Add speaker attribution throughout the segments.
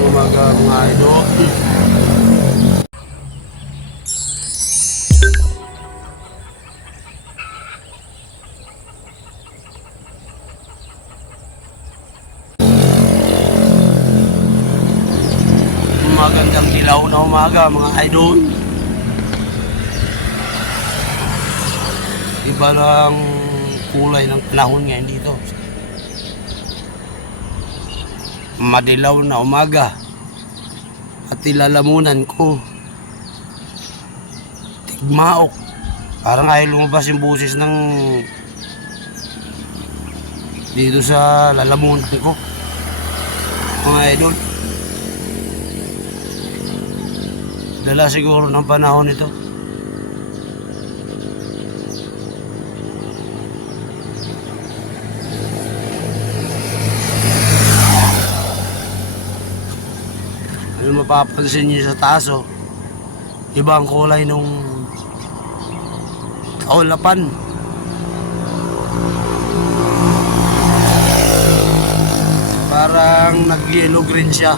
Speaker 1: umaga mga idol. Magandang dilaw na umaga mga idol. Iba lang kulay ng panahon ngayon dito. Madilaw na umaga. At ilalamunan ko. Tigmaok. Parang ayaw lumabas yung busis ng dito sa lalamunan ko. Mga idol. Dala siguro ng panahon ito. Mapapansin niyo sa taso? Ibang kulay nung kaulapan. Parang nag-yellow green siya.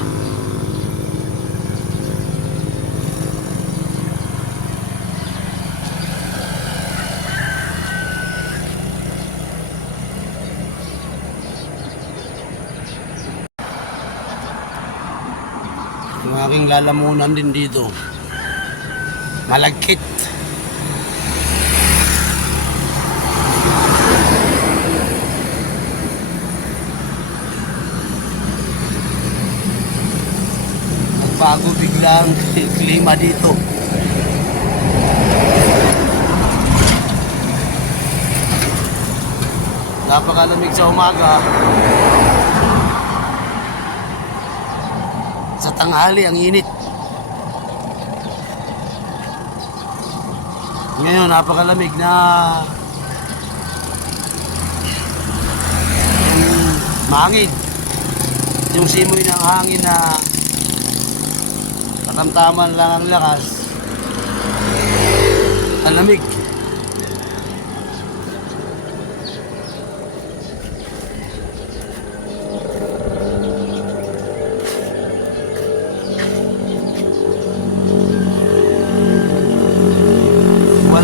Speaker 1: Yung aking lalamunan din dito. Malagkit. Nagbago bigla ang klima dito. Napakalamig sa umaga. Tanghali, ang init. Ngayon, napakalamig na yung mahangin. Yung simoy ng hangin na katamtaman lang ang lakas. Ang lamig.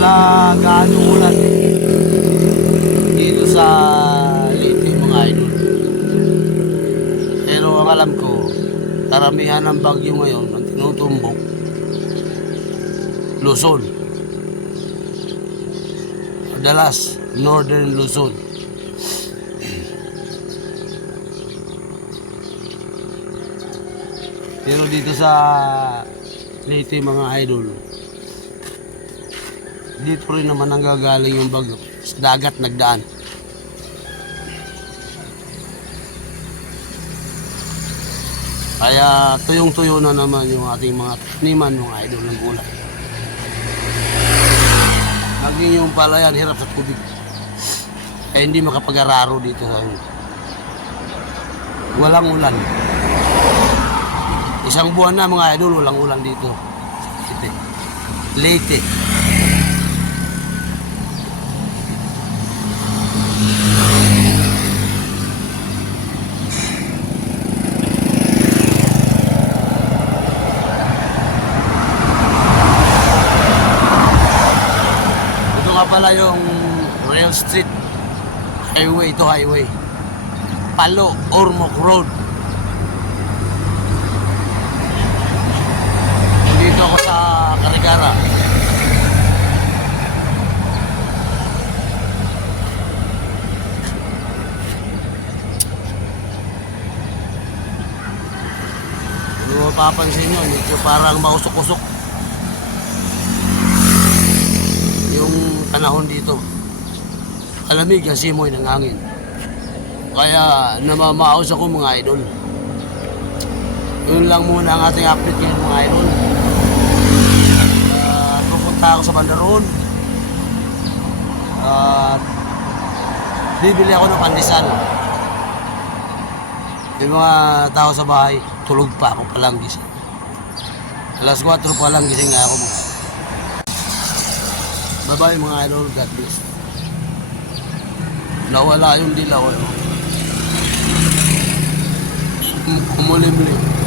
Speaker 1: Wala gaano ulan dito sa Leyte mga idol. Pero ang alam ko, karamihan ng bagyo ngayon ang tinutumbok Luzon. Madalas, Northern Luzon. Pero dito sa Leyte mga idol, dito rin naman ang gagaling yung bagyo. Sa dagat nagdaan. Kaya tuyong-tuyo na naman yung ating mga taniman, mga idol ng gulay. Naging yung palayan, hirap sa tubig. Kaya hindi makapag-araro dito sa Walang ulan. Isang buwan na mga idol, walang ulan dito. Leyte. Leyte. Ito nga pala yung Rail Street Highway to highway. Palo, Ormoc Road. Dito ako sa Carigara. Kung mapapansin nyo, medyo parang mausok-usok yung panahon dito. Alamig ang simoy ng hangin. Kaya namamaos ako mga idol. Yun lang muna ang ating update ngayon mga idol. At pupunta ako sa Bandaron. At bibili ako ng pandesal. Yung mga tao sa bahay, tulog pa ako palang gising. Alas 4 pa lang gising nga ako mga Bye-bye mga idol. God bless. Nawala yung dilaw. Ano? Umulimlim.